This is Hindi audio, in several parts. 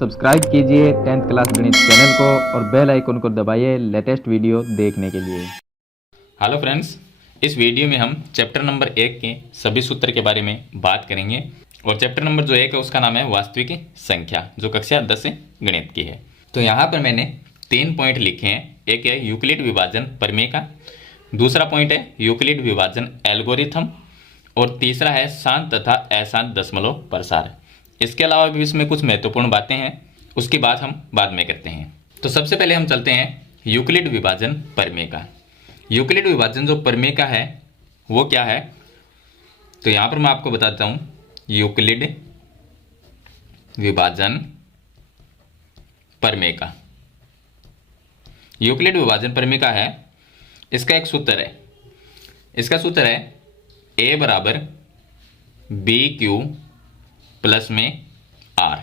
सब्सक्राइब कीजिए 10th क्लास गणित चैनल को और बेल आइकन को दबाइए लेटेस्ट वीडियो देखने के लिए। हेलो फ्रेंड्स, इस वीडियो में हम चैप्टर नंबर 1 के सभी सूत्र के बारे में बात करेंगे और चैप्टर नंबर जो 1 है उसका नाम है वास्तविक संख्या, जो कक्षा 10 गणित की है। तो यहाँ पर मैंने 3 पॉइंट लिखे हैं। एक है यूक्लिड विभाजन प्रमेय का, दूसरा पॉइंट है यूक्लिड विभाजन एल्गोरिथम और तीसरा है शांत तथा अशांत दशमलव प्रसार। इसके अलावा भी इसमें कुछ महत्वपूर्ण बातें हैं, उसकी बात हम बाद में करते हैं। तो सबसे पहले हम चलते हैं यूक्लिड विभाजन प्रमेय का। यूक्लिड विभाजन जो प्रमेय का है वो क्या है, तो यहाँ पर मैं आपको बताता हूँ। यूक्लिड विभाजन प्रमेय का, यूक्लिड विभाजन प्रमेय का है, इसका एक सूत्र है। इसका सूत्र है a बराबर बी क्यू प्लस में आर,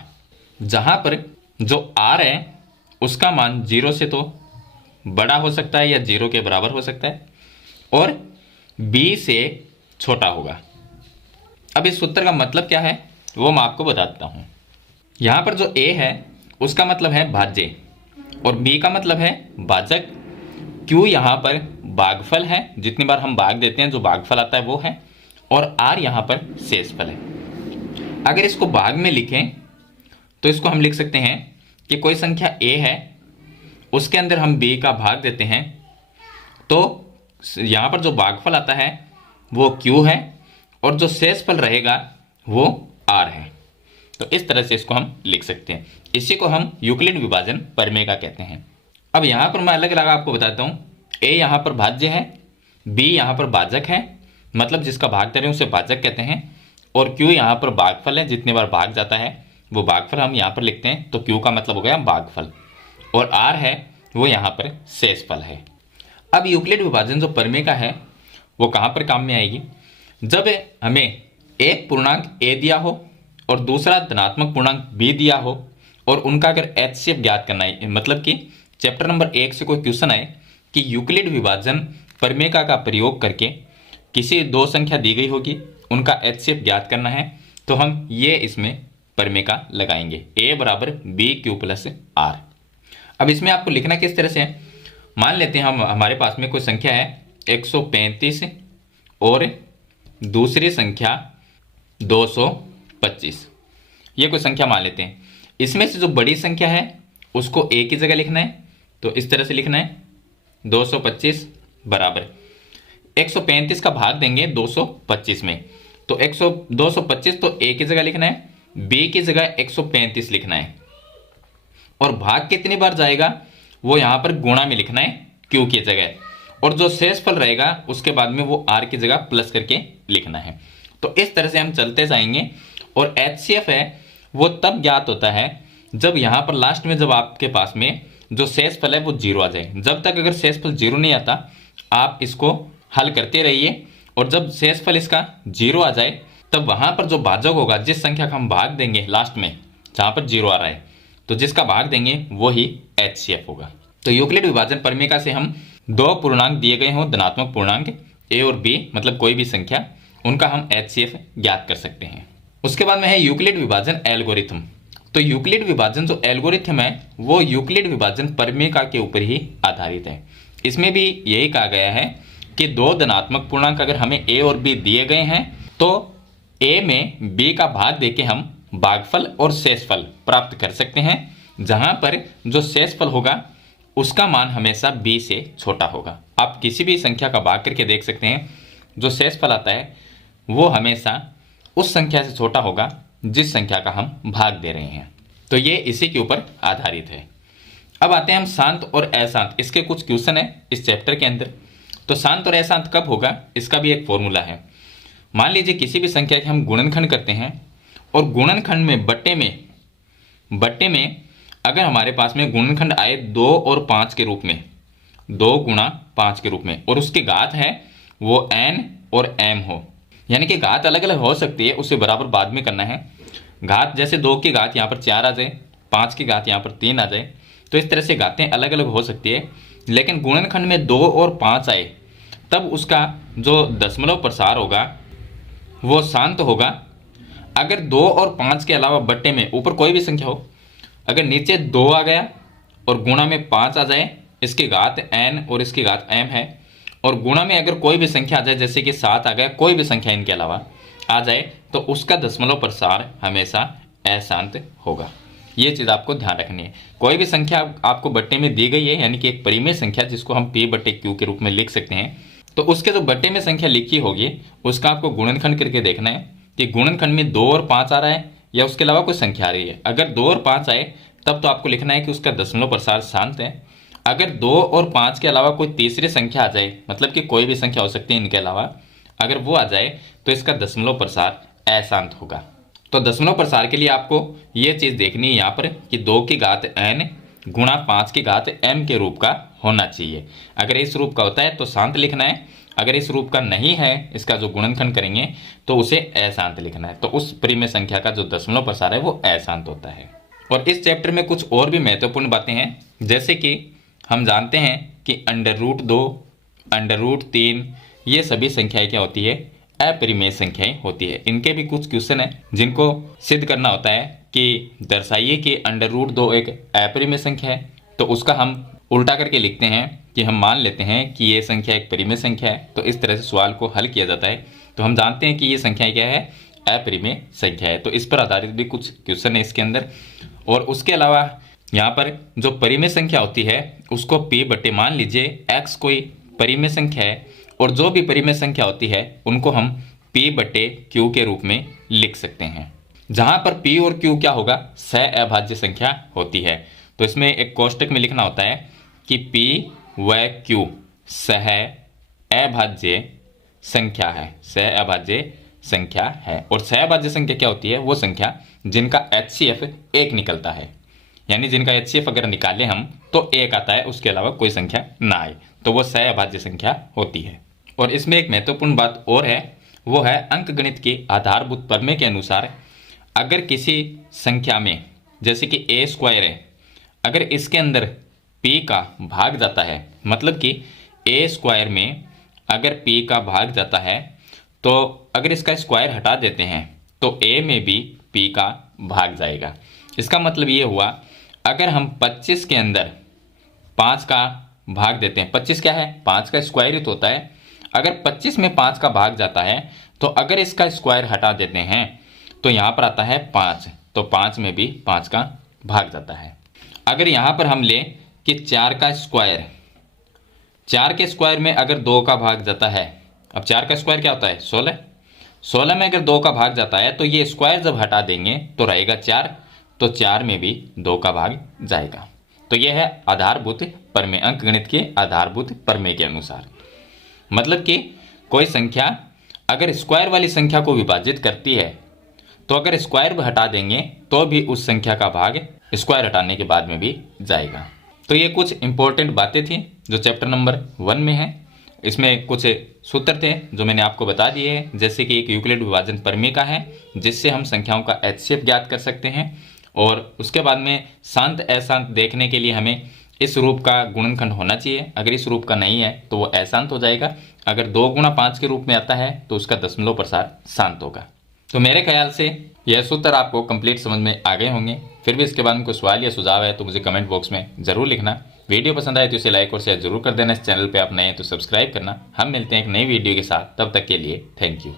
जहां पर जो आर है उसका मान 0 से तो बड़ा हो सकता है या 0 के बराबर हो सकता है और b से छोटा होगा। अब इस सूत्र का मतलब क्या है वो मैं आपको बताता हूं। यहां पर जो a है उसका मतलब है भाज्य और b का मतलब है भाजक। q यहां पर भागफल है, जितनी बार हम भाग देते हैं जो भागफल आता है वो है, और r यहां पर शेषफल है। अगर इसको भाग में लिखें तो इसको हम लिख सकते हैं कि कोई संख्या a है, उसके अंदर हम b का भाग देते हैं तो यहां पर जो भागफल आता है वो q है और जो शेषफल रहेगा वो r है। तो इस तरह से इसको हम लिख सकते हैं। इसी को हम यूक्लिड विभाजन प्रमेय का कहते हैं। अब यहां पर मैं अलग अलग आपको बताता हूं। a यहां पर भाज्य है, b यहां पर भाजक है, मतलब जिसका भाग दे रहे हैं उसे भाजक कहते हैं, और q यहाँ पर भागफल है, जितने बार भाग जाता है वो भागफल हम यहाँ पर लिखते हैं, तो q का मतलब हो गया भागफल, और r है वो यहाँ पर शेषफल है। अब यूक्लिड विभाजन जो प्रमेय का है वो कहाँ पर काम में आएगी, जब हमें एक पूर्णांक a दिया हो और दूसरा धनात्मक पूर्णांक b दिया हो और उनका अगर HCF ज्ञात करना है, मतलब कि चैप्टर नंबर 1 से कोई क्वेश्चन आए कि यूक्लिड विभाजन प्रमेय का प्रयोग करके किसी दो संख्या दी गई होगी, उनका HCF ज्ञात करना है, तो हम ये इसमें प्रमेय का लगाएंगे a बराबर बी क्यू प्लस आर। अब इसमें आपको लिखना किस तरह से है, मान लेते हैं हम हमारे पास में कोई संख्या है 135 और दूसरी संख्या 225, ये कोई संख्या मान लेते हैं। इसमें से जो बड़ी संख्या है उसको a की जगह लिखना है, तो इस तरह से लिखना है 225 बराबर 135 का भाग देंगे 225 में, तो 225 तो a की जगह लिखना है, b की जगह 135 लिखना है, और भाग कितनी बार जाएगा वो यहाँ पर गुणा में लिखना है q की जगह, और जो शेषफल रहेगा उसके बाद में वो r की जगह प्लस करके लिखना है। तो इस तरह से हम चलते जाएंगे, और HCF है वो तब ज्ञात होता है जब यहाँ पर लास्ट में जब आपके पास में जो शेषफल है वो 0 आ जाए। जब तक अगर शेषफल 0 नहीं आता आप इसको हल करते रहिए, और जब शेषफल इसका 0 आ जाए तब वहां पर जो भाजक होगा, जिस संख्या का हम भाग देंगे लास्ट में जहां पर 0 आ रहा है, तो जिसका भाग देंगे वो ही HCF होगा। तो यूक्लिड विभाजन प्रमेय से हम दो पूर्णांक दिए गए हों, धनात्मक पूर्णांक a और b, मतलब कोई भी संख्या, उनका हम HCF ज्ञात कर सकते हैं। उसके बाद में है यूक्लिड विभाजन एल्गोरिथम। तो यूक्लिड विभाजन जो एल्गोरिथम है वो यूक्लिड विभाजन प्रमेय के ऊपर ही आधारित है। इसमें भी यही कहा गया है कि दो धनात्मक पूर्णांक अगर हमें a और b दिए गए हैं तो a में b का भाग देके हम भागफल और शेषफल प्राप्त कर सकते हैं, जहां पर जो शेषफल होगा उसका मान हमेशा b से छोटा होगा। आप किसी भी संख्या का भाग करके देख सकते हैं, जो शेषफल आता है वो हमेशा उस संख्या से छोटा होगा जिस संख्या का हम भाग दे रहे हैं। तो ये इसी के ऊपर आधारित है। अब आते हैं हम शांत और अशांत, इसके कुछ क्वेश्चन है इस चैप्टर के अंदर। तो शांत और अशांत कब होगा इसका भी एक फॉर्मूला है। मान लीजिए किसी भी संख्या के हम गुणनखंड करते हैं और गुणनखंड में बट्टे में अगर हमारे पास में गुणनखंड आए 2 और 5 के रूप में, 2 गुणा 5 के रूप में, और उसकी घात है वो n और m हो, यानी कि घात अलग अलग हो सकती है, उसे बराबर बाद में करना है। घात जैसे 2 की घात यहाँ पर 4 आ जाए, 5 की घात यहाँ पर 3 आ जाए, तो इस तरह से घातें अलग अलग हो सकती है। लेकिन गुणनखंड में 2 और 5 आए तब उसका जो दशमलव प्रसार होगा वो शांत होगा। अगर 2 और 5 के अलावा बट्टे में ऊपर कोई भी संख्या हो अगर नीचे 2 आ गया और गुणा में 5 आ जाए, इसकी घात n और इसकी घात m है, और गुणा में अगर कोई भी संख्या आ जाए, जैसे कि 7 आ गया, कोई भी संख्या इनके अलावा आ जाए, तो उसका दशमलव प्रसार हमेशा अशांत होगा। ये चीज़ आपको ध्यान रखनी है। कोई भी संख्या आपको बट्टे में दी गई है, यानी कि एक परिमेय संख्या जिसको हम p/q के रूप में लिख सकते हैं, तो उसके जो बट्टे में संख्या लिखी होगी उसका आपको गुणनखंड करके देखना है कि गुणनखंड में 2 और 5 आ रहा है या उसके अलावा कोई संख्या आ रही है। अगर 2 और 5 आए तब तो आपको लिखना है कि उसका दशमलव प्रसार शांत है। अगर 2 और 5 के अलावा कोई तीसरी संख्या आ जाए, मतलब कि कोई भी संख्या हो सकती है इनके अलावा, अगर वो आ जाए तो इसका दशमलव प्रसार अशांत होगा। तो दशमलव प्रसार के लिए आपको ये चीज़ देखनी है यहाँ पर कि 2 की घात n गुणा 5 की घात m के रूप का होना चाहिए। अगर इस रूप का होता है तो शांत लिखना है, अगर इस रूप का नहीं है, इसका जो गुणनखंड करेंगे तो उसे अशांत लिखना है। तो उस परिमेय संख्या का जो दशमलव प्रसार है वो अशांत होता है। और इस चैप्टर में कुछ और भी महत्वपूर्ण बातें हैं, जैसे कि हम जानते हैं कि √2, √3 ये सभी संख्याएं क्या होती है, अपरिमेय संख्याएं होती है। इनके भी कुछ क्वेश्चन है जिनको सिद्ध करना होता है कि दर्शाइए कि √2 एक अपरिमेय संख्या है, तो उसका हम उल्टा करके लिखते हैं कि हम मान लेते हैं कि ये संख्या एक परिमेय संख्या है। तो इस तरह से सवाल को हल किया जाता है। तो हम जानते हैं कि ये संख्या क्या है, अपरिमेय संख्या है। तो इस पर आधारित भी कुछ क्वेश्चन है इसके अंदर। और उसके अलावा यहाँ पर जो परिमेय संख्या होती है उसको p/, मान लीजिए x कोई परिमेय संख्या है, और जो भी परिमेय संख्या होती है उनको हम p/q के रूप में लिख सकते हैं, जहां पर p और q क्या होगा, सहअभाज्य संख्या होती है। तो इसमें एक कोष्टक में लिखना होता है कि p व q सहअभाज्य संख्या है, सहअभाज्य संख्या है। और सहअभाज्य संख्या क्या होती है, वो संख्या जिनका HCF 1 निकलता है, यानी जिनका HCF अगर निकाले हम तो 1 आता है, उसके अलावा कोई संख्या ना आए, तो वो सहअभाज्य संख्या होती है। और इसमें एक महत्वपूर्ण बात और है, वो है अंकगणित के आधारभूत प्रमेय के अनुसार अगर किसी संख्या में, जैसे कि a² है, अगर इसके अंदर p का भाग जाता है, मतलब कि a² में अगर p का भाग जाता है, तो अगर इसका स्क्वायर हटा देते हैं तो a में भी p का भाग जाएगा। इसका मतलब ये हुआ, अगर हम 25 के अंदर 5 का भाग देते हैं, 25 क्या है, 5 का स्क्वायर ही तो होता है। अगर 25 में 5 का भाग जाता है तो अगर इसका स्क्वायर हटा देते हैं तो यहाँ पर आता है 5, तो 5 में भी 5 का भाग जाता है। अगर यहाँ पर हम लें कि 4 का स्क्वायर, 4 के स्क्वायर में अगर 2 का भाग जाता है, अब 4 का स्क्वायर क्या होता है, 16, 16 में अगर 2 का भाग जाता है तो ये स्क्वायर जब हटा देंगे तो रहेगा 4, तो 4 में भी 2 का भाग जाएगा। तो यह है आधारभूत प्रमेय, अंकगणित के आधारभूत प्रमेय के अनुसार। मतलब कि कोई संख्या अगर स्क्वायर वाली संख्या को विभाजित करती है तो अगर स्क्वायर हटा देंगे तो भी उस संख्या का भाग स्क्वायर हटाने के बाद में भी जाएगा। तो ये कुछ इंपॉर्टेंट बातें थी जो चैप्टर नंबर 1 में है। इसमें कुछ सूत्र थे जो मैंने आपको बता दिए हैं, जैसे कि एक यूक्लिड विभाजन प्रमेय का है जिससे हम संख्याओं का HCF ज्ञात कर सकते हैं। और उसके बाद में शांत अशांत देखने के लिए हमें इस रूप का गुणनखंड होना चाहिए। अगर इस रूप का नहीं है तो वो अशांत हो जाएगा। अगर 2 गुणा 5 के रूप में आता है तो उसका दशमलव प्रसार शांत होगा। तो मेरे ख्याल से यह सूत्र आपको कंप्लीट समझ में आ गए होंगे। फिर भी इसके बाद में कोई सवाल या सुझाव है तो मुझे कमेंट बॉक्स में ज़रूर लिखना। वीडियो पसंद आए तो इसे लाइक और शेयर जरूर कर देना। इस चैनल पे आप नए हैं तो सब्सक्राइब करना। हम मिलते हैं एक नई वीडियो के साथ, तब तक के लिए थैंक यू।